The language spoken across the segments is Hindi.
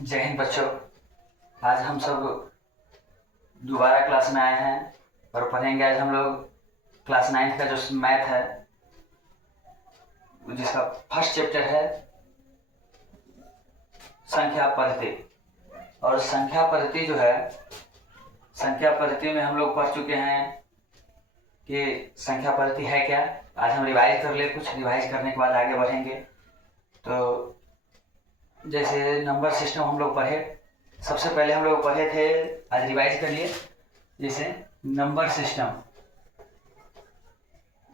जय हिंद बच्चों। आज हम सब दोबारा क्लास में आए हैं और पढ़ेंगे आज हम लोग क्लास 9 का जो मैथ है जिसका फर्स्ट चैप्टर है संख्या पद्धति। और संख्या पद्धति जो है, संख्या पद्धति में हम लोग पढ़ चुके हैं कि संख्या पद्धति है क्या। आज हम रिवाइज कर ले, कुछ रिवाइज करने के बाद आगे बढ़ेंगे। तो जैसे नंबर सिस्टम हम लोग पढ़े, सबसे पहले हम लोग पढ़े थे, आज रिवाइज कर लिए। जैसे number system,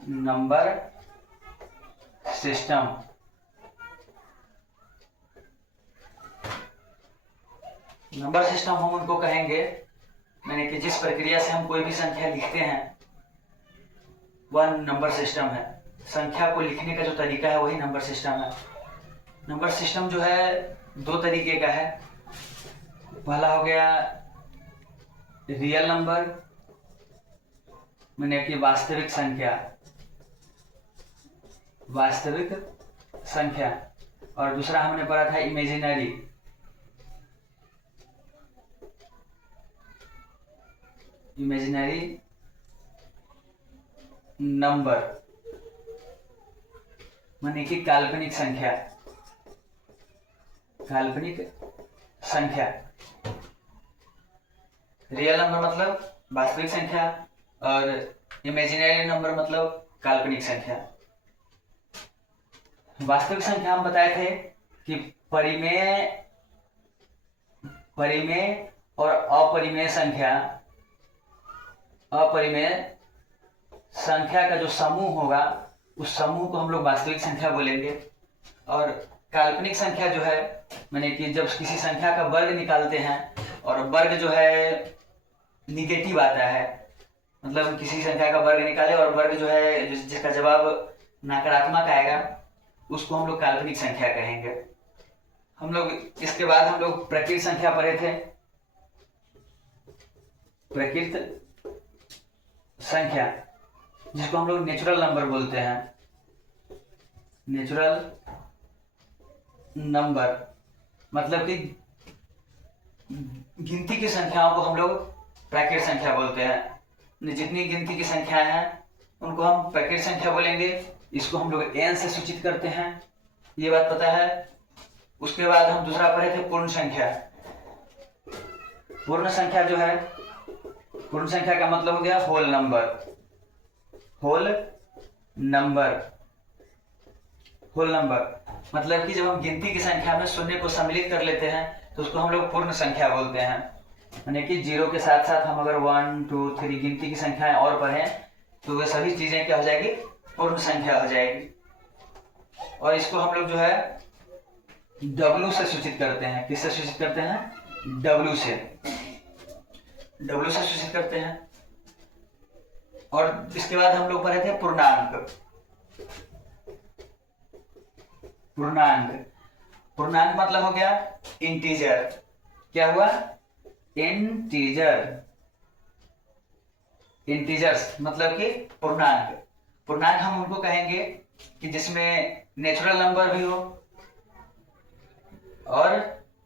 number system number system हम उनको कहेंगे मैंने कि जिस प्रक्रिया से हम कोई भी संख्या लिखते हैं वह नंबर सिस्टम है। संख्या को लिखने का जो तरीका है वही नंबर सिस्टम है। नंबर सिस्टम जो है दो तरीके का है। पहला हो गया रियल नंबर, मैंने कि वास्तविक संख्या, वास्तविक संख्या। और दूसरा हमने पढ़ा था इमेजिनरी, इमेजिनरी नंबर, माने कि काल्पनिक संख्या, काल्पनिक संख्या। रियल नंबर मतलब वास्तविक संख्या और इमेजिनरी नंबर मतलब काल्पनिक संख्या। वास्तविक संख्या हम बताए थे कि परिमेय, परिमेय और अपरिमेय संख्या, अपरिमेय संख्या का जो समूह होगा उस समूह को हम लोग वास्तविक संख्या बोलेंगे। और काल्पनिक संख्या जो है, माने कि जब किसी संख्या का वर्ग निकालते हैं और वर्ग जो है निगेटिव आता है, मतलब किसी संख्या का वर्ग निकाले और वर्ग जो है जिसका जवाब नकारात्मक आएगा, उसको हम लोग काल्पनिक संख्या कहेंगे। हम लोग इसके बाद हम लोग प्रकृत संख्या पढ़े थे। प्रकृत संख्या जिसको हम लोग नेचुरल नंबर बोलते हैं, नेचुरल नंबर मतलब कि गिनती की संख्याओं को हम लोग प्राकृत संख्या बोलते हैं। जितनी गिनती की संख्या है उनको हम प्राकृत संख्या बोलेंगे। इसको हम लोग n से सूचित करते हैं, ये बात पता है। उसके बाद हम दूसरा पढ़े थे पूर्ण संख्या। पूर्ण संख्या जो है, पूर्ण संख्या का मतलब हो गया whole number, whole number. Whole number मतलब कि जब हम गिनती की संख्या में शून्य को सम्मिलित कर लेते हैं तो उसको हम लोग पूर्ण संख्या बोलते हैं। यानी कि जीरो के साथ साथ हम अगर 1 2 3 गिनती की संख्याएं और पढ़ें तो वे सभी चीजें क्या हो जाएगी, पूर्ण संख्या हो जाएगी। और इसको हम लोग जो है W से सूचित करते हैं। किससे सूचित करते हैं? W से, W से सूचित करते हैं। और इसके बाद हम लोग पढ़े थे पूर्णांक। पूर्णांक, पूर्णांक मतलब हो गया इंटीजर। क्या हुआ? इंटीजर, इंटीजर्स मतलब कि पूर्णांक। पूर्णांक हम उनको कहेंगे कि जिसमें नेचुरल नंबर भी हो और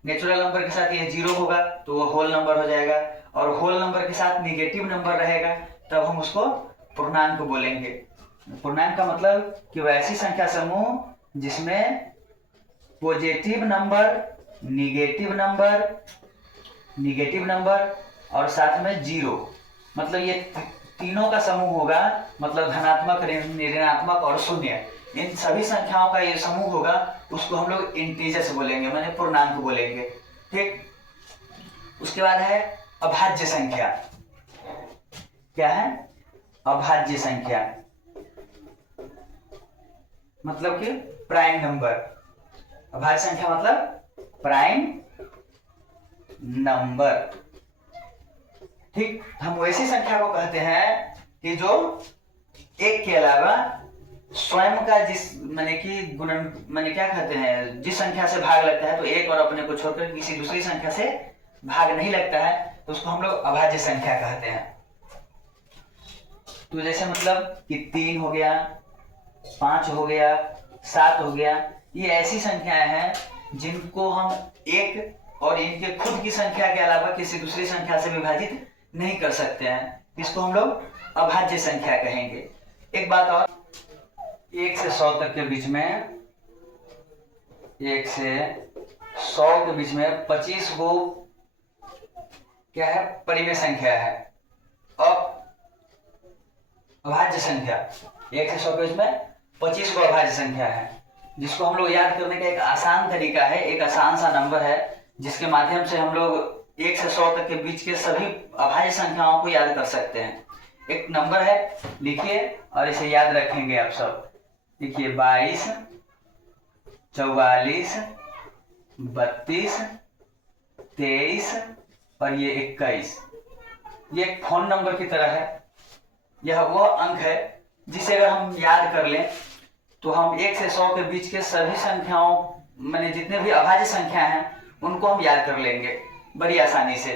नेचुरल नंबर के साथ ये जीरो होगा तो वो होल नंबर हो जाएगा, और होल नंबर के साथ निगेटिव नंबर रहेगा तब हम उसको पूर्णांक बोलेंगे। पूर्णांक का मतलब कि वैसी संख्या समूह जिसमें positive number, negative number, negative number और साथ में जीरो, मतलब ये तीनों का समूह होगा। मतलब धनात्मक, ऋणात्मक और शून्य, इन सभी संख्याओं का ये समूह होगा, उसको हम लोग इंटीजर्स बोलेंगे, माने पूर्णांक बोलेंगे। ठीक। उसके बाद है अभाज्य संख्या। क्या है? अभाज्य संख्या मतलब कि प्राइम नंबर। अभाज्य संख्या मतलब प्राइम नंबर। ठीक। हम वैसी संख्या को कहते हैं कि जो एक के अलावा स्वयं का जिस माने कि गुणन, माने क्या कहते हैं, जिस संख्या से भाग लगता है तो एक और अपने को छोड़कर किसी दूसरी संख्या से भाग नहीं लगता है, तो उसको हम लोग अभाज्य संख्या कहते हैं। तो जैसे मतलब कि 3 हो गया, 5 हो गया, 7 हो गया, ये ऐसी संख्याएं हैं जिनको हम एक और इनके खुद की संख्या के अलावा किसी दूसरी संख्या से विभाजित नहीं कर सकते हैं, इसको हम लोग अभाज्य संख्या कहेंगे। एक बात और, 1 से 100 तक के बीच में 1 से 100 के बीच में 25 गो क्या है, परिमेय संख्या है। अब अभाज्य संख्या 1 से 100 के बीच में 25 गो अभाज्य संख्या है, जिसको हम लोग याद करने का एक आसान तरीका है, एक आसान सा नंबर है जिसके माध्यम से हम लोग 1 से 100 तक के बीच के सभी अभाज्य संख्याओं को याद कर सकते हैं। एक नंबर है, लिखिए और इसे याद रखेंगे आप सब। देखिए 22, 44, 32, 23 और ये 21। ये एक फोन नंबर की तरह है। यह वो अंक है जिसे अगर हम याद कर लें तो हम 1 से 100 के बीच के सभी संख्याओं, मैंने जितने भी अभाज्य संख्या हैं उनको हम याद कर लेंगे बड़ी आसानी से।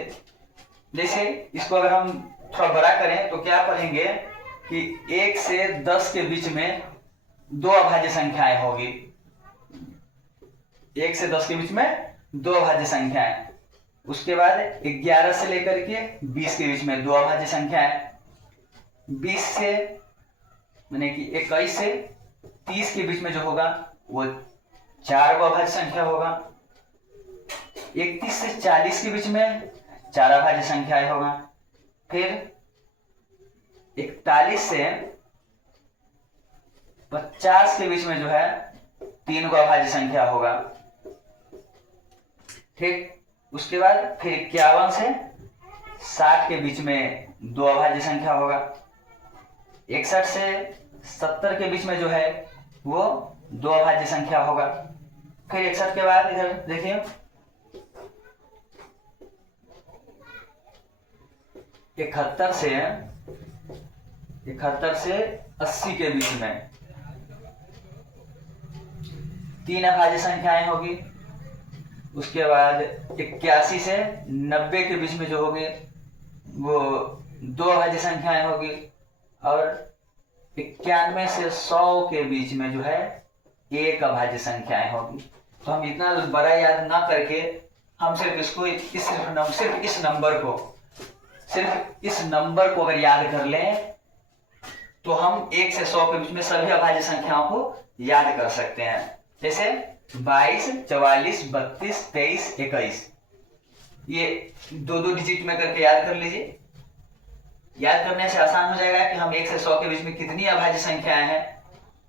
जैसे इसको अगर हम थोड़ा बड़ा करें तो क्या पढ़ेंगे कि 1 से 10 के बीच में 2 अभाज्य संख्याएं होगी। 1 से 10 के बीच में 2 अभाज्य संख्याएं। उसके बाद 11 से लेकर के 20 के बीच में 2 अभाज्य संख्याएं। 20 से माने कि 21 से 30 के बीच में जो होगा वो 4 गो अभाज्य संख्या होगा। 31 से 40 के बीच में 4 अभाज्य संख्याएं होगा। फिर 41 से 50 के बीच में जो है 3 गो अभाज्य संख्या होगा। ठीक, उसके बाद फिर 51 से 60 के बीच में 2 अभाज्य संख्या होगा। 61 से 70 के बीच में जो है वो 2 अभाज्य संख्या होगा। फिर 61 के बाद इधर देखिए 71 से 80 के बीच में 3 अभाज्य संख्याएं होगी। उसके बाद 81 से 90 के बीच में जो होगी वो 2 अभाज्य संख्याएं होगी। और 91 से 100 के बीच में जो है 1 अभाज्य संख्याएं होगी। तो हम इतना बड़ा याद ना करके हम सिर्फ इसको सिर्फ इस नंबर को अगर याद कर लें तो हम 1 से 100 के बीच में सभी अभाज्य संख्याओं को याद कर सकते हैं। जैसे 22, 44, 32, 23, 21, ये 2-2 डिजिट में करके याद कर लीजिए। याद करने से आसान हो जाएगा कि हम 1 से 100 के बीच में कितनी अभाज्य संख्याएं हैं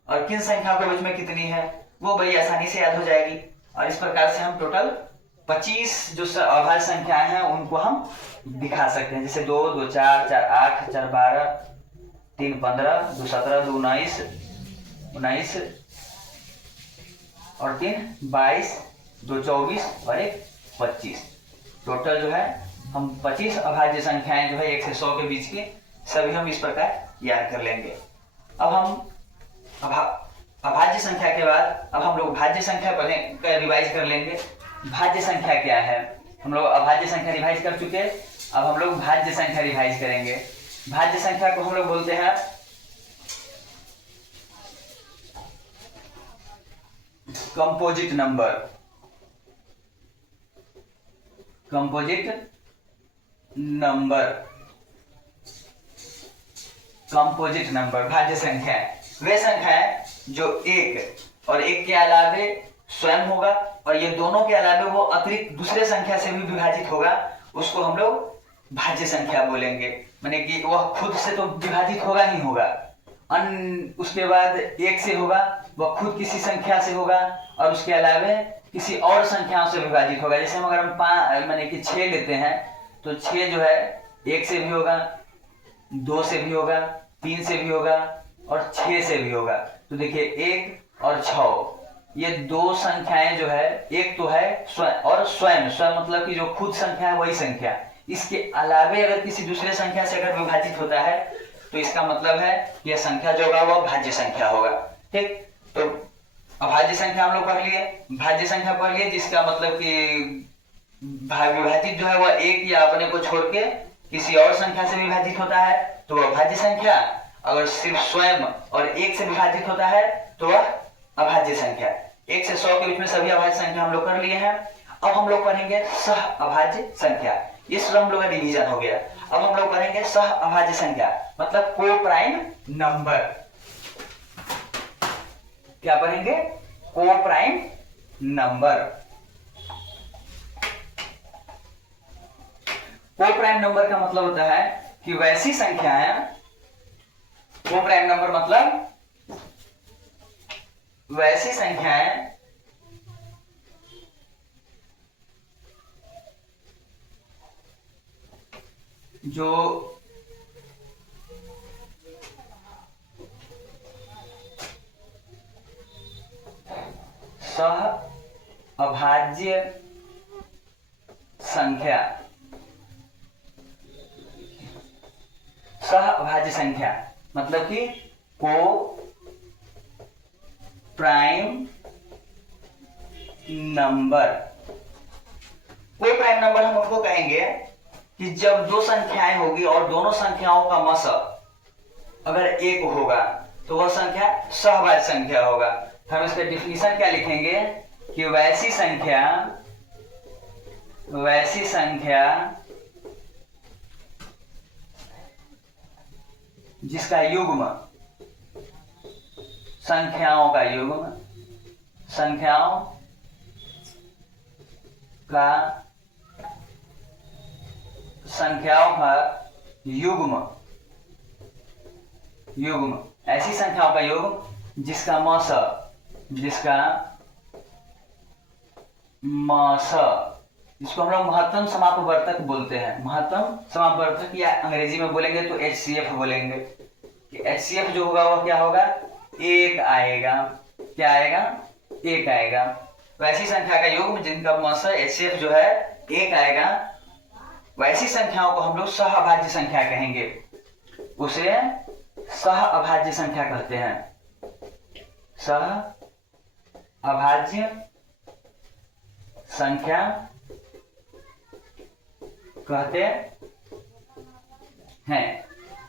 और किन संख्याओं के बीच में कितनी है, वो बड़ी आसानी से याद हो जाएगी। और इस प्रकार से हम टोटल 25 जो अभाज्य संख्याएं हैं उनको हम दिखा सकते हैं। जैसे 2, 2, 4, 4, 8, 4, 12, 3, 15, 2, 17, 2, 19 और 3, 22, 2, 24 और 1, 25। टोटल जो है हम 25 अभाज्य संख्याएं जो है 1 से 100 के बीच की सभी हम इस प्रकार याद कर लेंगे। अब हम अभाज्य संख्या के बाद अब हम लोग भाज्य संख्या पढ़ें, रिवाइज कर लेंगे। भाज्य संख्या क्या है? हम लोग अभाज्य संख्या रिवाइज कर चुके, अब हम लोग भाज्य संख्या रिवाइज करेंगे। भाज्य संख्या को हम लोग बोलते हैं कंपोजिट नंबर। कंपोजिट नंबर भाज्य संख्या है वे संख्या है जो 1 और 1 के अलावे स्वयं होगा और ये दोनों के अलावे वो अतिरिक्त दूसरे संख्या से भी विभाजित होगा, उसको हम लोग भाज्य संख्या बोलेंगे। माने कि वह खुद से तो विभाजित होगा ही होगा, उसके बाद 1 से होगा, वह खुद किसी संख्या से होगा और उसके अलावे किसी और संख्याओं से विभाजित होगा। जैसे हम अगर हम माने कि 6 लेते हैं तो 6 जो है 1 से भी होगा, 2 से भी होगा, 3 से भी होगा और 6 से भी होगा। तो देखिए 1 और 6 ये दो संख्याएं जो है, एक तो है स्वयं मतलब कि जो खुद संख्या है वही संख्या, इसके अलावे अगर किसी दूसरे संख्या से अगर विभाजित होता है तो इसका मतलब है यह संख्या जो होगा वह भाज्य संख्या होगा। ठीक, तो अभाज्य संख्या हम लोग पढ़ लिए, भाज्य संख्या पढ़ लिए जिसका मतलब कि विभाजित जो है वह 1 या अपने को छोड़ के किसी और संख्या से विभाजित होता है तो वह भाज्य संख्या, अगर सिर्फ स्वयं और 1 से विभाजित होता है तो वह अभाज्य संख्या। 1 से 100 के बीच में सभी अभाज्य संख्या हम लोग कर लिए हैं। अब हम लोग पढ़ेंगे सह अभाज्य संख्या। ये सब हम लोग का रिवीजन हो गया। अब हम लोग पढ़ेंगे सह अभाज्य संख्या मतलब को प्राइम नंबर। क्या पढ़ेंगे? को प्राइम नंबर। को प्राइम नंबर का मतलब होता है कि वैसी संख्याएं, को प्राइम नंबर मतलब वैसी संख्याएं जो सह अभाज्य संख्या, सह अभाज्य संख्या मतलब कि को प्राइम नंबर। को प्राइम नंबर हम उनको कहेंगे कि जब दो संख्याएं होगी और दोनों संख्याओं का मस अगर एक होगा तो वह संख्या सहभाज्य संख्या होगा। हम इसका डिफिनीशन क्या लिखेंगे कि वैसी संख्या जिसका युग्म, संख्याओं का युग्म, संख्याओं का युग्म, ऐसी संख्याओं का युग्म जिसका मस, इसको हम लोग महत्तम समापवर्तक बोलते हैं। महत्तम समापवर्तक या अंग्रेजी में बोलेंगे तो HCF बोलेंगे कि HCF जो होगा वह क्या होगा? एक आएगा। क्या आएगा? एक आएगा। वैसी संख्या का युग्म जिनका मस HCF जो है एक आएगा, वैसी संख्याओं को हम लोग सहअभाज्य संख्या कहेंगे। उसे सहअभाज्य संख्या कहते हैं। सहअभाज्य संख्या कहते हैं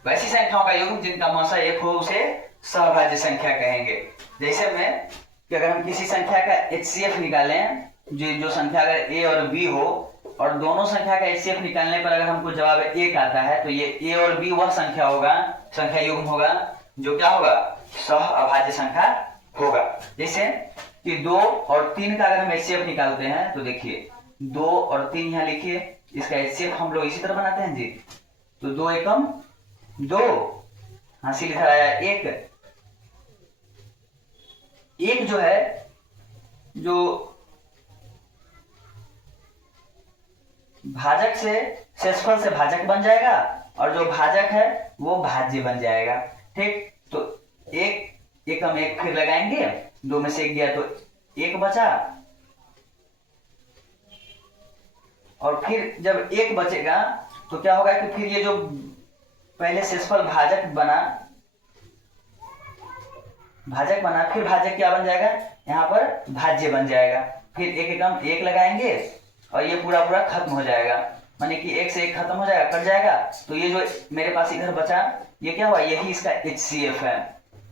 वैसी संख्याओं का युग्म जिनका मसा एक हो उसे सहअभाज्य संख्या कहेंगे। जैसे में कि अगर हम किसी संख्या का HCF निकालें, जो संख्या अगर A और B हो और दोनों संख्या का HCF निकालने पर अगर हमको जवाब एक आता है तो ये A और B वह संख्या होगा, संख्या युग्म होगा जो क्या होगा? सहअभाज्य संख्या होगा। जैसे कि 2 और 3 का अगर हम HCF निकालते हैं तो देखिए 2 और 3 यहाँ लिखिए, इसका HCF हम लोग इसी तरह बनाते हैं जी। तो 2 एकम 2, हासिल इधर आया 1। एक जो है जो भाजक से शेषफल से भाजक बन जाएगा और जो भाजक है वो भाज्य बन जाएगा। ठीक, तो एक एकम एक फिर लगाएंगे, 2 में से 1 गया तो 1 बचा, और फिर जब 1 बचेगा तो क्या होगा कि फिर ये जो पहले शेषफल भाजक बना फिर भाजक क्या बन जाएगा? यहाँ पर भाज्य बन जाएगा। फिर एक एकम 1 लगाएंगे और ये पूरा खत्म हो जाएगा, माने कि 1 से 1 खत्म हो जाएगा, कट जाएगा। तो ये जो मेरे पास इधर बचा ये क्या हुआ? यही इसका HCF है।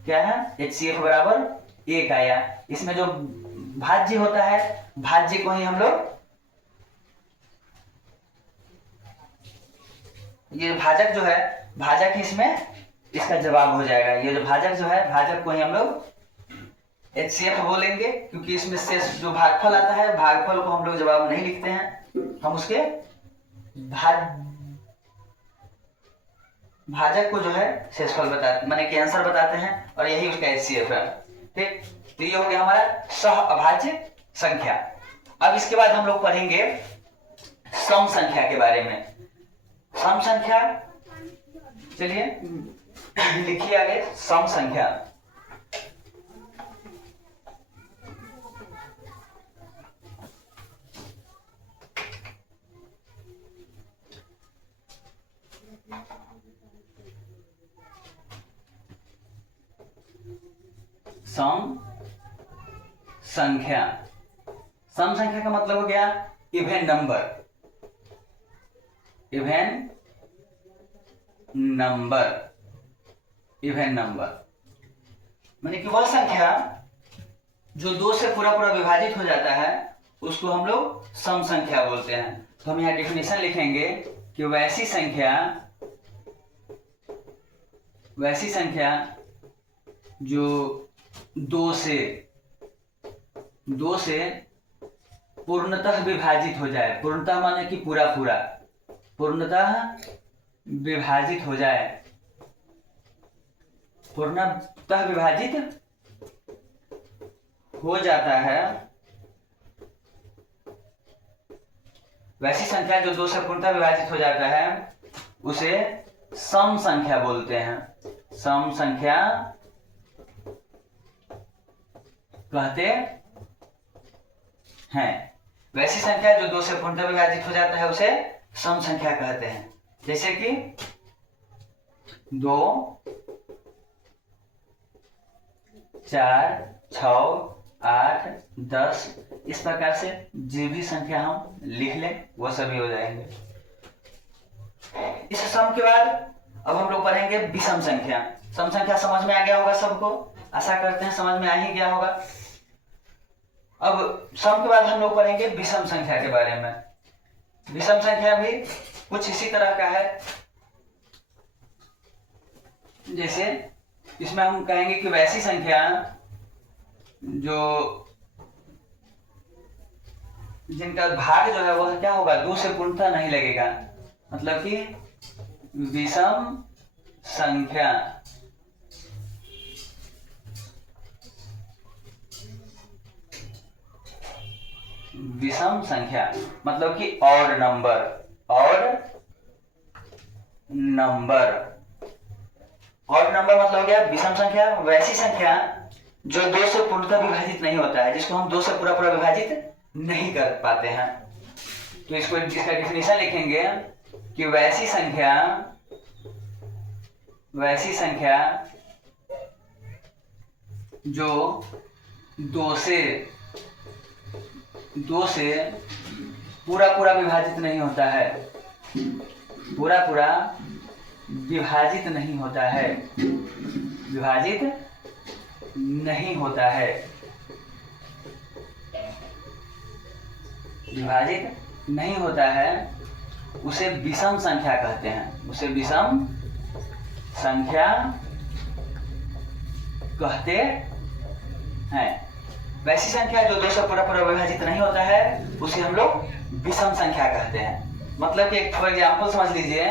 क्या है? HCF बराबर 1 आया। इसमें जो भाज्य होता है, भाज्य को ही हम लोग, ये भाजक जो है, भाजक इसमें इसका जवाब हो जाएगा। ये जो भाजक जो है, भाजक को ही हम लोग HCF बोलेंगे, क्योंकि इसमें शेष जो भागफल आता है, भागफल को हम लोग जवाब नहीं लिखते हैं, हम उसके भाजक को जो है शेषफल बताते, माने कि आंसर बताते हैं, और यही उसका HCF है। ठीक, तो ये हो गया हमारा सहअभाज्य संख्या। अब इसके बाद हम लोग पढ़ेंगे सम संख्या के बारे में। सम संख्या, चलिए लिखिए आगे सम संख्या। सम संख्या, सम संख्या का मतलब हो गया इवन नंबर। इवन नंबर माने कि वह संख्या जो 2 से पूरा विभाजित हो जाता है उसको हम लोग सम संख्या बोलते हैं। तो हम यहाँ डिफिनेशन लिखेंगे कि वैसी संख्या जो दो से पूर्णतः विभाजित हो जाए, पूर्णतः माने कि पूरा पूरा, पूर्णतः विभाजित हो जाए, पूर्णतः विभाजित हो जाता है, वैसी संख्या जो दो से पूर्णतः विभाजित हो जाता है उसे सम संख्या बोलते हैं। सम संख्या कहते हैं। वैसी संख्या जो दो से पूर्णतः विभाजित हो जाता है उसे सम संख्या कहते हैं। जैसे कि 2, 4, 6, 8, 10, इस प्रकार से जो भी संख्या हम लिख लें वो सभी हो जाएंगे। इस सम के बाद अब हम लोग पढ़ेंगे विषम संख्या। सम संख्या समझ में आ गया होगा सबको, आशा करते हैं समझ में आ ही गया होगा। अब सम के बाद हम लोग पढ़ेंगे विषम संख्या के बारे में। विषम संख्या भी कुछ इसी तरह का है। जैसे इसमें हम कहेंगे कि वैसी संख्या जो जिनका भाग जो है वह क्या होगा, 2 से पूर्णतः नहीं लगेगा, मतलब कि विषम संख्या। विषम संख्या मतलब कि ऑड नंबर। ऑड नंबर मतलब हो गया विषम संख्या, वैसी संख्या जो 2 से पूर्णतः विभाजित नहीं होता है, जिसको हम 2 से पूरा पूरा विभाजित नहीं कर पाते हैं। तो इसका डिफिनेशन लिखेंगे कि वैसी संख्या जो 2 से पूरा पूरा विभाजित नहीं होता है, पूरा पूरा विभाजित नहीं होता है, विभाजित नहीं होता है, विभाजित नहीं होता है, उसे विषम संख्या कहते हैं। उसे विषम संख्या कहते हैं। वैसी संख्या जो 2 से पूरा पूरा विभाजित नहीं होता है उसे हम लोग विषम संख्या कहते हैं। मतलब कि एक फॉर एग्जाम्पल समझ लीजिए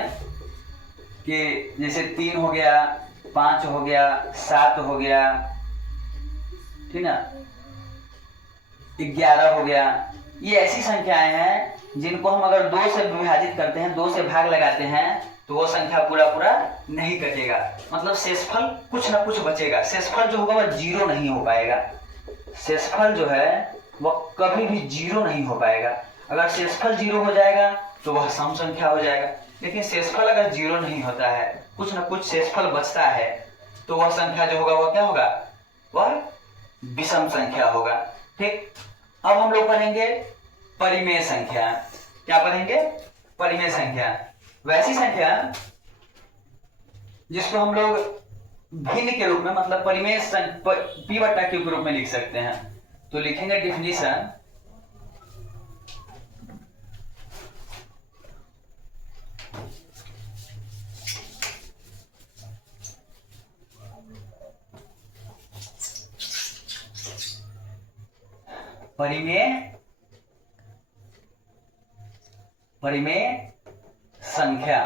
कि जैसे 3 हो गया, 5 हो गया, 7 हो गया, ठीक ना, 11 हो गया। ये ऐसी संख्याएं हैं जिनको हम अगर 2 से विभाजित करते हैं, 2 से भाग लगाते हैं तो वो संख्या पूरा पूरा नहीं कटेगा, मतलब शेषफल कुछ ना कुछ बचेगा। शेषफल जो होगा वह 0 नहीं हो पाएगा। शेषफल जो है वह कभी भी 0 नहीं हो पाएगा। अगर शेषफल 0 हो जाएगा तो वह सम संख्या हो जाएगा, लेकिन शेषफल अगर 0 नहीं होता है, कुछ ना कुछ शेषफल बचता है, तो वह संख्या जो होगा वह क्या होगा, वह विषम संख्या होगा। ठीक, अब हम लोग पढ़ेंगे परिमेय संख्या। क्या पढ़ेंगे? परिमेय संख्या। वैसी संख्या जिसको हम लोग भिन्न के रूप में, मतलब परिमेय p बटा q के रूप में लिख सकते हैं। तो लिखेंगे डिफिनीशन, परिमेय संख्या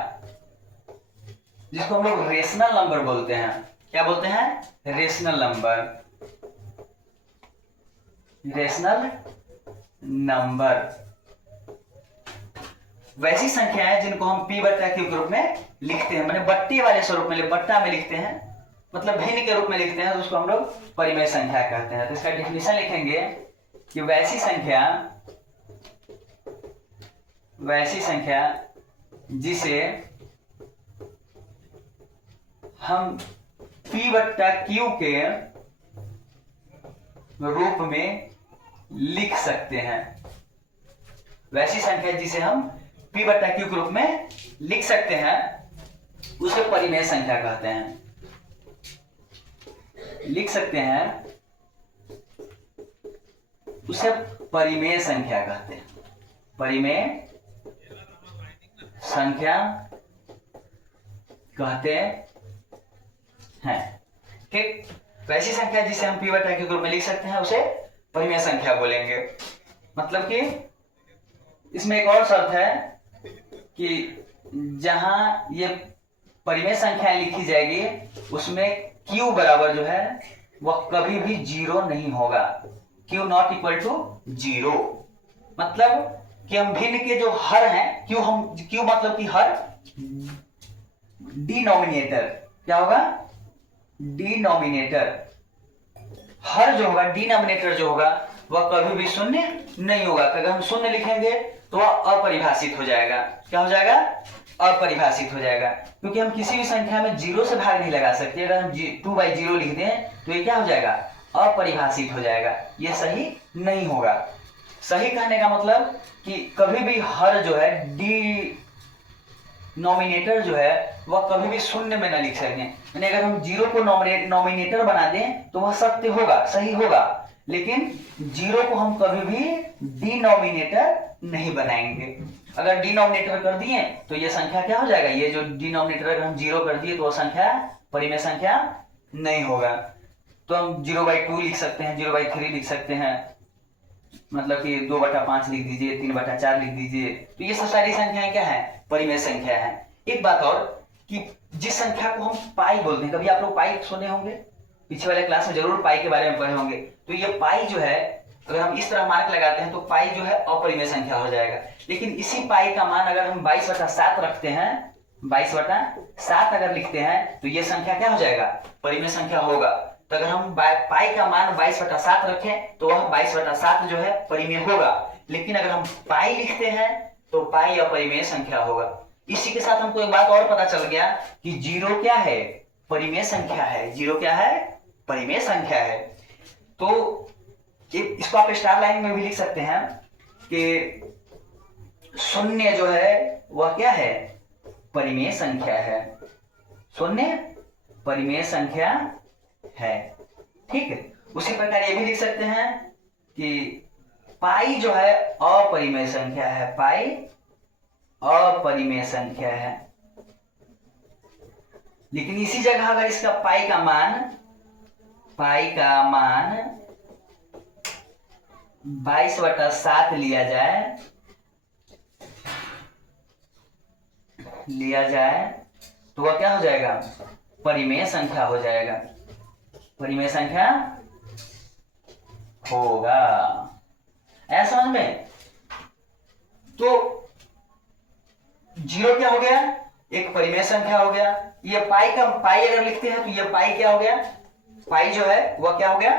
जिसको हम लोग रेशनल नंबर बोलते हैं। क्या बोलते हैं? Rational number. रेशनल नंबर वैसी संख्याएं जिनको हम p बट्टा q के रूप में लिखते हैं, माने बट्टे वाले स्वरूप में, बट्टा में लिखते हैं, मतलब भिन्न के रूप में लिखते हैं, तो उसको हम लोग परिमेय संख्या कहते हैं। तो इसका डिफिनेशन लिखेंगे कि वैसी संख्या जिसे हम p बट्टा q के रूप में लिख सकते हैं। वैसी संख्या जिसे हम p बट्टा q के रूप में लिख सकते हैं उसे परिमेय संख्या कहते हैं। लिख सकते हैं उसे परिमेय संख्या कहते हैं। परिमेय संख्या कहते हैं। ठीक, वैसी संख्या जिसे हम p बटा q के रूप में लिख सकते हैं उसे परिमेय संख्या बोलेंगे। मतलब कि इसमें एक और शर्त है कि जहां ये परिमेय संख्याएं लिखी जाएगी उसमें q बराबर जो है वह कभी भी जीरो नहीं होगा। q not equal to zero, मतलब कि हम भिन्न के जो हर हैं, q मतलब कि हर, डिनोमिनेटर क्या होगा, डिनोमिनेटर, हर जो होगा, डिनोमिनेटर जो होगा वह कभी भी शून्य नहीं होगा। अगर हम शून्य लिखेंगे तो वह अपरिभाषित हो जाएगा। क्या हो जाएगा, अपरिभाषित हो जाएगा, क्योंकि हम किसी भी संख्या में जीरो से भाग नहीं लगा सकते। अगर हम 2/0 लिख दें तो ये क्या हो जाएगा, अपरिभाषित हो जाएगा, ये सही नहीं होगा। सही कहने का मतलब कि कभी भी हर जो है, डिनोमिनेटर जो है वह कभी भी शून्य में न लिख सकें। यानी अगर हम जीरो को नोमिनेटर बना दें तो वह सत्य होगा, सही होगा, लेकिन जीरो को हम कभी भी डिनोमिनेटर नहीं बनाएंगे। अगर डिनोमिनेटर कर दिए तो ये संख्या क्या हो जाएगा, ये जो डिनोमिनेटर अगर हम जीरो कर दिए तो वह संख्या परिमेय संख्या नहीं होगा। तो हम 0/2 लिख सकते हैं, 0/3 लिख सकते हैं, मतलब कि 2/5 लिख दीजिए, 3/4 लिख दीजिए। तो ये सब सारी संख्याएं क्या है, परिमेय संख्या है। एक बात और कि जिस संख्या को हम पाई बोलते हैं, कभी आप लोग पाई सुने होंगे, पीछे वाले क्लास में जरूर पाई के बारे में पढ़े होंगे। तो ये पाई जो है अगर हम इस तरह मार्क लगाते हैं तो पाई जो है अपरिमेय संख्या हो जाएगा। लेकिन इसी पाई का मान अगर हम 22/7 रखते हैं, 22/7 अगर लिखते हैं तो ये संख्या क्या हो जाएगा, परिमेय संख्या होगा। तो अगर हम पाई का मान 22/7 रखें तो वह 22/7 जो है परिमेय होगा। लेकिन अगर हम पाई लिखते हैं तो पाई अपरिमेय संख्या होगा। इसी के साथ हमको एक बात और पता चल गया कि जीरो क्या है, परिमेय संख्या है। जीरो क्या है, परिमेय संख्या है। तो इसको आप स्टार लाइन में भी लिख सकते हैं कि शून्य जो है वह क्या है, परिमेय संख्या है। शून्य परिमेय संख्या है। ठीक है, उसी प्रकार ये भी लिख सकते हैं कि पाई जो है अपरिमेय संख्या है, पाई अपरिमेय संख्या है। लेकिन इसी जगह अगर इसका पाई का मान 22/7 लिया जाए तो वह क्या हो जाएगा, परिमेय संख्या हो जाएगा, परिमेय संख्या होगा। ऐसा समझ में। तो जीरो क्या हो गया, एक परिमेय संख्या हो गया। ये पाई अगर लिखते हैं तो ये पाई क्या हो गया, पाई जो है वह क्या हो गया,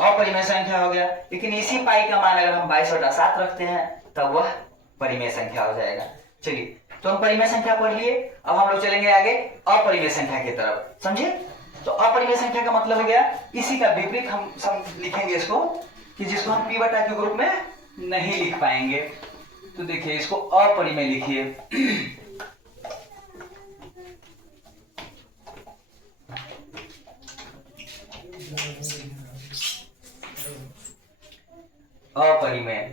अपरिमेय संख्या हो गया। लेकिन इसी पाई का मान अगर हम 22/7 रखते हैं तब वह परिमेय संख्या हो जाएगा। चलिए, तो हम परिमेय संख्या पढ़ लिए। अब हम लोग चलेंगे आगे अपरिमेय संख्या की तरफ, समझिए। तो अपरिमेय संख्या का मतलब हो गया इसी का विपरीत हम सब लिखेंगे इसको, कि जिसको हम p/q के रूप में नहीं लिख पाएंगे। तो देखिए इसको अपरिमेय लिखिए। अपरिमेय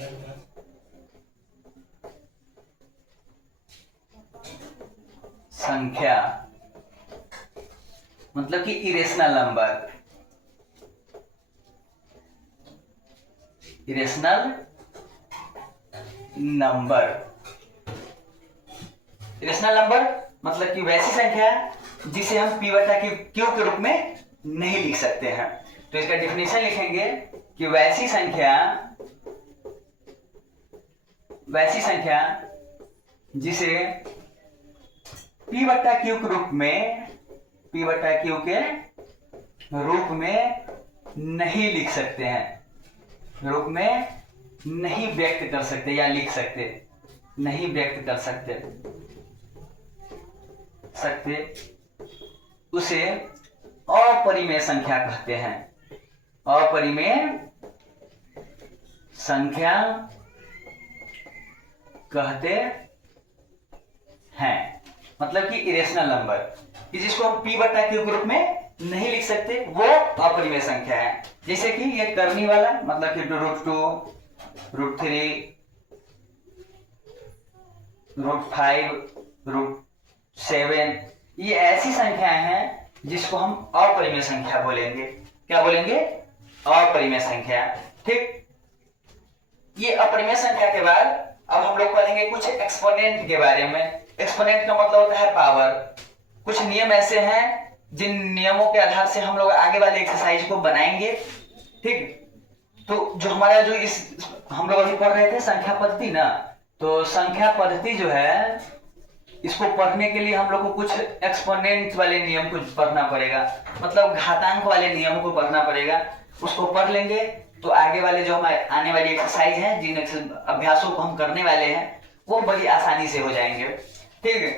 संख्या मतलब कि irrational number, irrational number, irrational number मतलब कि वैसी संख्या जिसे हम p/q के रूप में नहीं लिख सकते हैं। तो इसका डिफिनेशन लिखेंगे कि वैसी संख्या जिसे p/q के रूप में नहीं लिख सकते हैं, रूप में नहीं व्यक्त कर सकते या लिख सकते, नहीं व्यक्त कर सकते उसे अपरिमेय संख्या कहते हैं। अपरिमेय संख्या कहते हैं। मतलब कि इरेशनल नंबर कि जिसको हम p/q के रूप में नहीं लिख सकते वो अपरिमेय संख्या है। जैसे कि ये करनी वाला मतलब कि √2, √3, √5, √7, ये ऐसी संख्याएं हैं जिसको हम अपरिमेय संख्या बोलेंगे। क्या बोलेंगे? अपरिमेय संख्या। ठीक, ये अपरिमेय संख्या के बाद अब हम लोग पढ़ेंगे कुछ एक्सपोनेंट के बारे में। एक्सपोनेंट का मतलब होता है पावर। कुछ नियम ऐसे हैं जिन नियमों के आधार से हम लोग आगे वाले एक्सरसाइज को बनाएंगे। ठीक, तो जो हमारा जो इस हम लोग अभी पढ़ रहे थे संख्या पद्धति ना, तो संख्या पद्धति जो है इसको पढ़ने के लिए हम लोग को कुछ एक्सपोनेंट वाले नियम को पढ़ना पड़ेगा, मतलब घातांक वाले नियम को पढ़ना पड़ेगा। उसको पढ़ लेंगे तो आगे वाले जो हमारे आने वाली एक्सरसाइज हैं, जिन अभ्यासों को हम करने वाले हैं, वो बड़ी आसानी से हो जाएंगे। ठीक है,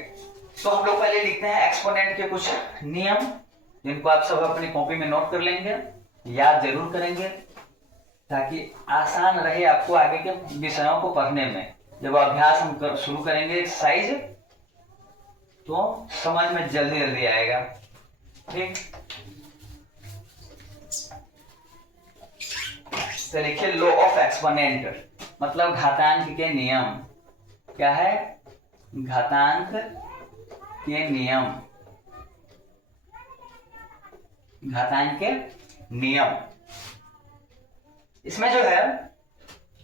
तो हम लोग पहले लिखते हैं एक्सपोनेंट के कुछ नियम, जिनको आप सब अपनी कॉपी में नोट कर लेंगे, याद जरूर करेंगे, ताकि आसान रहे आपको आगे के विषयों को पढ़ने में। जब अभ्यास हम शुरू करेंगे एक्सरसाइज तो समझ में जल्दी जल्दी आएगा। ठीक, तो लिखिए लॉ ऑफ एक्सपोनेंट, मतलब घातांक के नियम। क्या है? घातांक के नियम, घातांक के नियम। इसमें जो है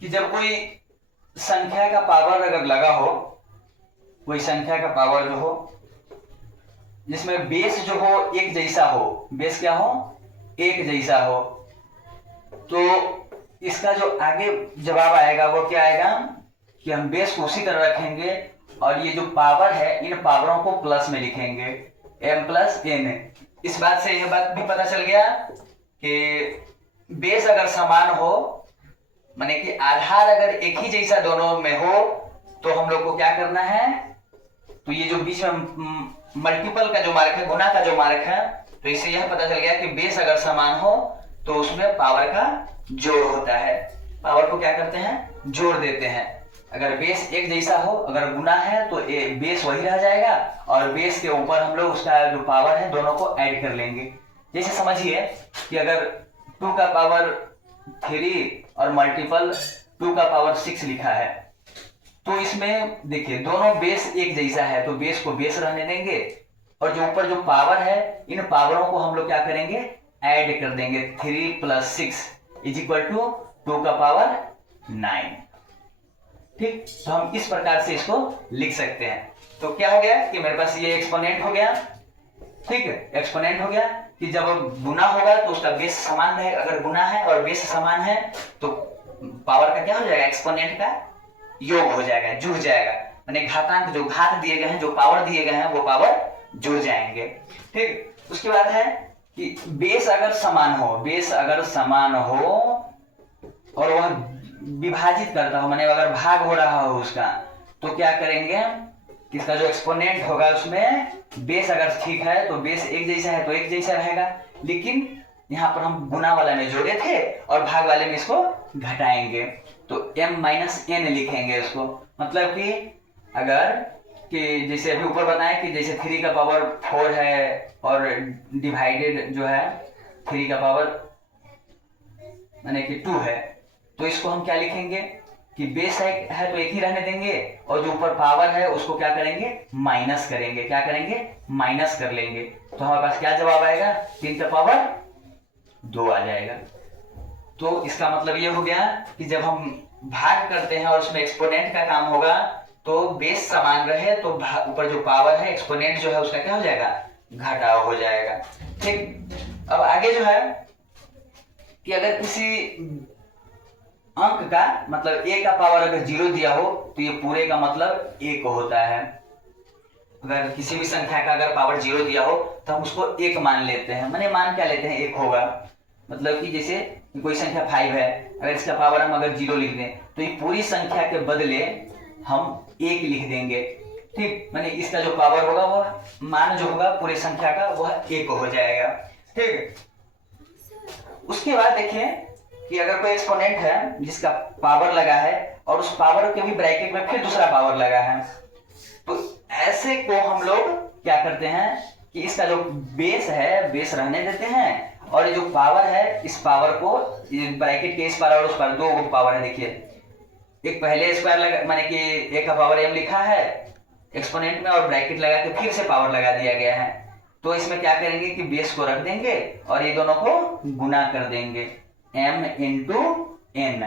कि जब कोई संख्या का पावर अगर लगा हो, कोई संख्या का पावर जो हो जिसमें बेस जो हो एक जैसा हो, बेस क्या हो? एक जैसा हो, तो इसका जो आगे जवाब आएगा वो क्या आएगा कि हम बेस को उसी तरह रखेंगे और ये जो पावर है इन पावरों को प्लस में लिखेंगे, m+n। इस बात से यह बात भी पता चल गया कि बेस अगर समान हो, माने कि आधार अगर एक ही जैसा दोनों में हो, तो हम लोग को क्या करना है, तो ये जो बीच में मल्टीपल का जो मार्क है, गुना का जो मार्क है, तो इससे यह पता चल गया कि बेस अगर समान हो तो उसमें पावर का जोड़ होता है। पावर को क्या करते हैं? जोड़ देते हैं। अगर बेस एक जैसा हो, अगर गुना है तो बेस वही रह जाएगा और बेस के ऊपर हम लोग उसका जो पावर है दोनों को ऐड कर लेंगे। जैसे समझिए कि अगर 2 का पावर 3 और मल्टीपल 2 का पावर 6 लिखा है, तो इसमें देखिए दोनों बेस एक जैसा है, तो बेस को बेस रहने देंगे और जो ऊपर जो पावर है इन पावरों को हम लोग क्या करेंगे? ऐड कर देंगे। 3 + 6 = 2 का पावर 9। ठीक, तो हम इस प्रकार से इसको लिख सकते हैं। तो क्या हो गया कि मेरे पास ये एक्सपोनेंट हो गया। ठीक है, एक्सपोनेंट हो गया कि जब गुना होगा तो उसका बेस समान रहेगा। अगर गुना है और बेस समान है तो पावर का क्या हो जाएगा? एक्सपोनेंट का योग हो जाएगा, जुड़ जाएगा। माने घातांक जो घात दिए गए हैं, जो पावर दिए गए हैं, वो पावर जुड़ जाएंगे। ठीक, उसके बाद है कि बेस अगर समान हो, बेस अगर समान हो और वह विभाजित करता हो, माने अगर भाग हो रहा हो उसका, तो क्या करेंगे कि इसका जो एक्सपोनेंट होगा उसमें बेस अगर ठीक है तो बेस एक जैसा है तो एक जैसा रहेगा, लेकिन यहाँ पर हम गुना वाला में जोड़े थे और भाग वाले में इसको घटाएंगे, तो m-n लिखेंगे उसको। मतलब कि अगर कि जैसे अभी ऊपर बताएं कि जैसे 3 का पावर 4 है और डिवाइडेड जो है 3 का पावर माने कि 2 है, तो इसको हम क्या लिखेंगे कि बेस है तो एक ही रहने देंगे और जो ऊपर पावर है उसको क्या करेंगे? माइनस करेंगे। क्या करेंगे? माइनस कर लेंगे। तो हमारे पास क्या जवाब आएगा? 3 का पावर 2 आ जाएगा। तो इसका मतलब ये हो गया कि जब हम भाग करते हैं और उसमें एक्सपोनेंट का काम होगा तो बेस समान रहे तो ऊपर जो पावर है एक्सपोनेंट जो है उसका क्या हो जाएगा? घटाव हो जाएगा। ठीक, अब आगे जो है कि अगर किसी अंक का मतलब a का पावर अगर 0 दिया हो तो ये पूरे का मतलब 1 होता है। अगर किसी भी संख्या का अगर पावर 0 दिया हो तो हम उसको 1 मान लेते हैं। माने मान क्या लेते हैं? 1 होगा। मतलब कि जैसे कोई संख्या 5 है, अगर इसका पावर हम अगर 0 लिख दें तो ये पूरी संख्या के बदले हम 1 लिख देंगे। ठीक, माने इसका जो पावर होगा वह मान जो होगा पूरी संख्या का वह 1 हो जाएगा। ठीक, उसके बाद देखिए कि अगर कोई एक्सपोनेंट है जिसका पावर लगा है और उस पावर के भी ब्रैकेट में फिर दूसरा पावर लगा है, तो ऐसे को हम लोग क्या करते हैं कि इसका जो बेस है बेस रहने देते हैं, और ये जो पावर है इस पावर को ब्रैकेट के इस पावर और उस पावर, दो पावर है देखिए, एक पहले स्क्वायर लगा माने कि एक का पावर m लिखा है एक्सपोनेंट में, और ब्रैकेट लगा के फिर से पावर लगा दिया गया है। तो इसमें क्या करेंगे कि बेस को रख देंगे और ये दोनों को गुना कर देंगे m इंटू n।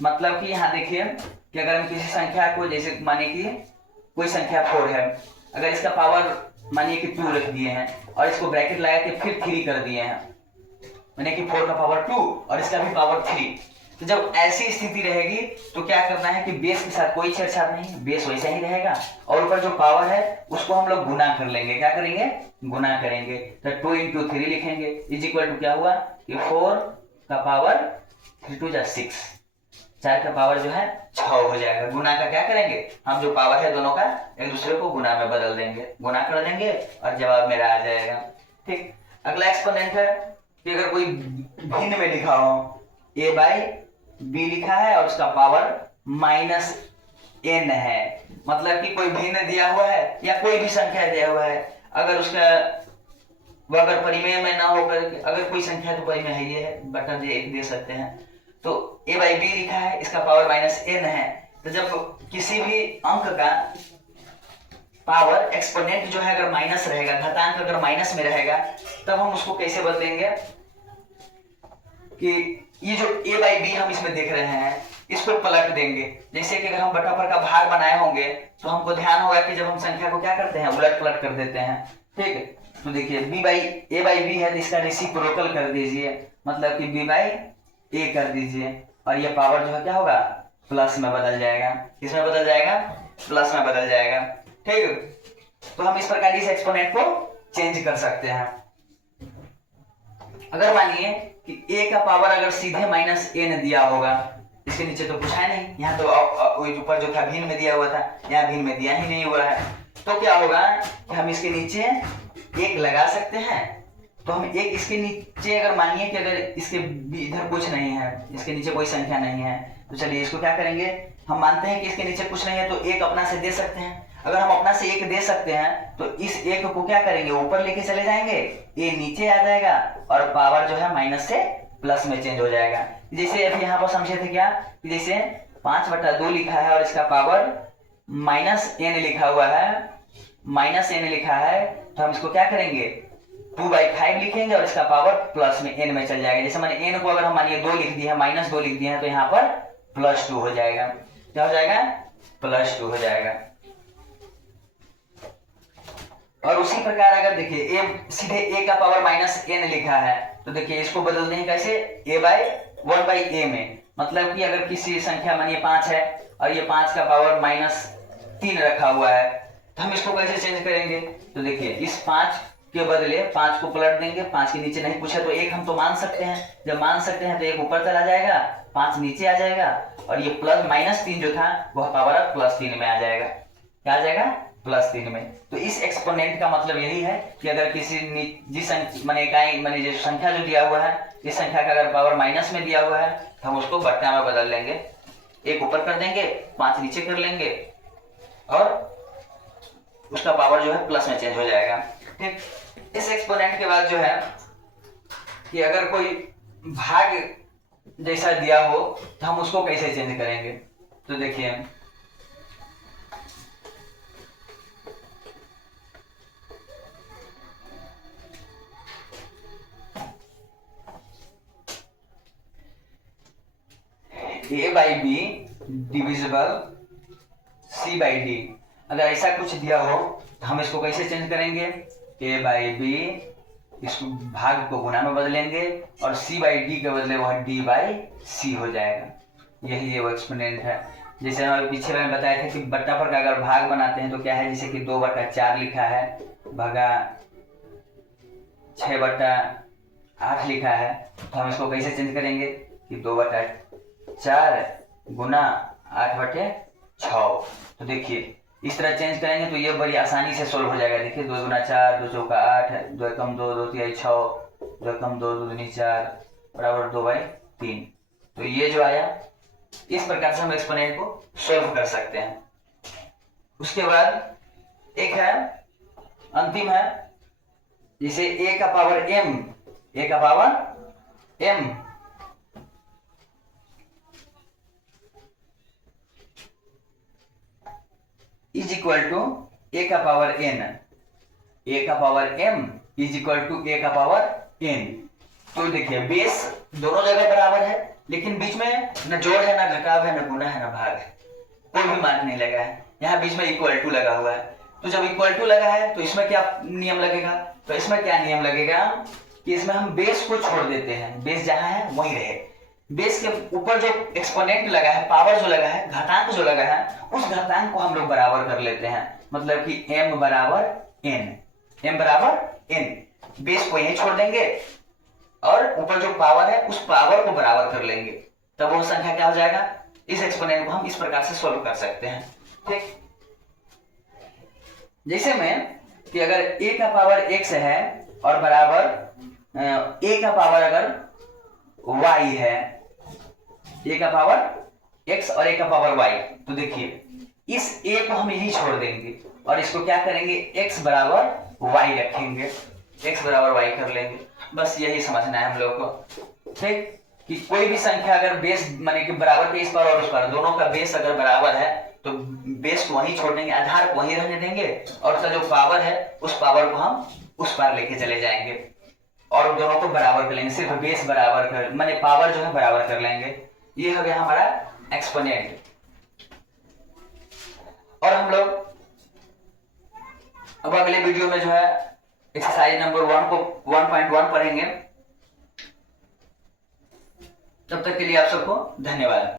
मतलब कि यहाँ देखिए कि अगर हम किसी संख्या को, जैसे मानिए कि कोई संख्या 4 है, अगर इसका पावर मानिए कि 2 रख दिए हैं और इसको ब्रैकेट लगा के फिर 3 कर दिए हैं, मानिए कि 4 का पावर 2 और इसका भी पावर 3, तो जब ऐसी स्थिति रहेगी तो क्या करना है कि बेस के साथ कोई छेड़छाड़ नहीं, बेस वैसा ही रहेगा और ऊपर जो पावर है उसको हम लोग गुना कर लेंगे। क्या करेंगे? गुना करेंगे। तो 2 इंटू 3 लिखेंगे इज इक्वल टू क्या हुआ कि 4 का पावर 3 2 6, 4 का पावर जो है 6 हो जाएगा। गुना का क्या करेंगे हम, जो पावर है दोनों का एक दूसरे को गुना में बदल देंगे, गुना कर देंगे और जवाब मेरा आ जाएगा। ठीक, अगला एक्सपोनेंट है कि अगर कोई भिन्न में लिखा हो a बाई बी लिखा है और उसका पावर माइनस n है, मतलब कि कोई भिन्न दिया हुआ है या कोई भी संख्या दिया हुआ है, अगर उसका वो अगर परिमेय में ना होकर, अगर कोई संख्या तो परिमेय है, ये है बटन दे सकते हैं, तो a बाई बी लिखा है इसका पावर माइनस n है, तो जब किसी भी अंक का पावर एक्सपोनेंट जो है अगर माइनस रहेगा, घातांक अगर माइनस में रहेगा, तब हम उसको कैसे बदलेंगे कि ये जो a बाई बी हम इसमें देख रहे हैं इसको पलट देंगे। जैसे कि अगर हम बटापर का भाग बनाए होंगे तो हमको ध्यान होगा कि जब हम संख्या को क्या करते हैं उलट पलट कर देते हैं। ठीक है, तो देखिए a बाई बी है तो इसका रेसिप्रोकल कर दीजिए, मतलब कि b बाई a कर दीजिए और ये पावर जो है क्या होगा प्लस में बदल जाएगा। किसमें बदल जाएगा? प्लस में बदल जाएगा। ठीक, तो हम इस प्रकार इस एक्सपोनेंट को चेंज कर सकते हैं। अगर मानिए कि a का पावर अगर सीधे माइनस n दिया होगा, इसके नीचे तो कुछ है नहीं, यहाँ तो ऊपर जो था भिन्न में दिया हुआ था, यहाँ भिन्न में दिया ही नहीं हुआ है, तो क्या होगा कि हम इसके नीचे एक लगा सकते हैं। तो हम एक इसके नीचे अगर मानिए कि अगर इसके इधर कुछ नहीं है, इसके नीचे कोई संख्या नहीं है, तो चलिए इसको क्या करेंगे, हम मानते हैं कि इसके नीचे कुछ नहीं है तो एक अपना से दे सकते हैं। अगर हम अपना से एक दे सकते हैं तो इस एक को क्या करेंगे ऊपर लेके चले जाएंगे, ये नीचे आ जाएगा और पावर जो है माइनस से प्लस में चेंज हो जाएगा। जैसे अभी यहाँ पर समझे थे क्या, जैसे 5/2 लिखा है और इसका पावर माइनस n लिखा हुआ है, माइनस n लिखा है, तो हम इसको क्या करेंगे 2/5 लिखेंगे और इसका पावर प्लस में n में चल जाएगा। जैसे मैंने n को अगर हम मानिए 2 लिख दिए हैं, -2 लिख दिए हैं, तो यहाँ पर +2 हो जाएगा। क्या हो जाएगा? +2 हो जाएगा। और उसी प्रकार अगर देखिए सीधे a का पावर -n लिखा है, तो देखिए इसको बदल दें कैसे, a बाई 1/a में, मतलब कि अगर किसी संख्या मानिए 5 है और ये 5 का पावर -3 रखा हुआ है, तो हम इसको कैसे चेंज करेंगे, तो देखिए इस 5 के बदले 5 को पलट देंगे, 5 के नीचे नहीं कुछ है तो एक हम तो मान सकते हैं, जब मान सकते हैं तो एक ऊपर चला जाएगा, 5 नीचे आ जाएगा और ये -3 जो था वह पावर अब +3 में आ जाएगा। क्या आ जाएगा? +3 में। तो इस एक्सपोनेंट का मतलब यही है कि अगर किसी जिस माने इकाई माने जो संख्या जो दिया हुआ है, इस संख्या का अगर पावर माइनस में दिया हुआ है तो हम उसको बट्टा में बदल लेंगे, एक ऊपर कर देंगे, 5 नीचे कर लेंगे और उसका पावर जो है प्लस में चेंज हो जाएगा। ठीक, इस एक्सपोनेंट के बाद जो है कि अगर कोई भाग जैसा दिया हो तो हम उसको कैसे चेंज करेंगे, तो देखिए a by be divisible c by D, अगर ऐसा कुछ दिया हो तो हम इसको कैसे चेंज करेंगे, a बाई बी इस भाग को गुना में बदलेंगे और c बाई डी के बदले वह d बाई सी हो जाएगा। यही ये वो एक्सपोनेंट है। जैसे हमारे पीछे मैंने बताया था कि बट्टा पर का अगर भाग बनाते हैं तो क्या है, जैसे कि 2/4 लिखा है भागा 6/8 लिखा है, तो हम इसको कैसे चेंज करेंगे कि 2/4 गुना 8/6। तो देखिए इस तरह चेंज करेंगे तो ये बड़ी आसानी से सोल्व हो जाएगा। देखिए 2 गुना 4, 2 चौका 8, 2 एकम 2, 2 तिहाई 6, 2 एकम 2, 2 दूनी 4 बराबर 2/3। तो ये जो आया, इस प्रकार से हम एक्सपोनेंट को सोल्व कर सकते हैं। उसके बाद एक है अंतिम है जैसे a का पावर m, a का power m is equal to a का पावर n, a का power m is equal to a का पावर n। तो देखिए बेस दोनों जगह बराबर है, लेकिन बीच में न जोड़ है, ना घटाव है, न गुणा है, न भाग है, कोई भी मान नहीं लगा है। यहाँ बीच में इक्वल टू लगा हुआ है, तो जब इक्वल टू लगा है तो इसमें क्या नियम लगेगा, तो इसमें क्या नियम लगेगा कि इसमें हम बेस को छोड़ देते हैं, बेस जहां है वहीं रहे। बेस के ऊपर जो एक्सपोनेंट लगा है, पावर जो लगा है, घातांक जो लगा है, उस घातांक को हम लोग बराबर कर लेते हैं। मतलब कि m बराबर n, m बराबर n, बेस को यहीं छोड़ देंगे और ऊपर जो पावर है उस पावर को बराबर कर लेंगे, तब वो संख्या क्या हो जाएगा। इस एक्सपोनेंट को हम इस प्रकार से सॉल्व कर सकते हैं। ठीक, जैसे में कि अगर a का पावर x है और बराबर a का पावर अगर y है, a का पावर x और a का पावर y, तो देखिए इस a को हम यही छोड़ देंगे और इसको क्या करेंगे, x बराबर y रखेंगे, x बराबर y कर लेंगे। बस यही समझना है हम लोग को। ठीक, कि कोई भी संख्या अगर बेस माने कि बराबर के इस पार और उस पार, दोनों का बेस अगर बराबर है तो बेस को वहीं छोड़ देंगे, आधार को वहीं रहने देंगे और उसका जो पावर है उस पावर को हम उस पार लेके चले जाएंगे और दोनों को बराबर कर लेंगे। सिर्फ बेस बराबर कर माने पावर जो है बराबर कर लेंगे। ये हो गया हमारा एक्सपोनेंट। और हम लोग अब अगले वीडियो में जो है एक्सरसाइज नंबर 1 को 1.1 पढ़ेंगे। तब तक के लिए आप सबको धन्यवाद।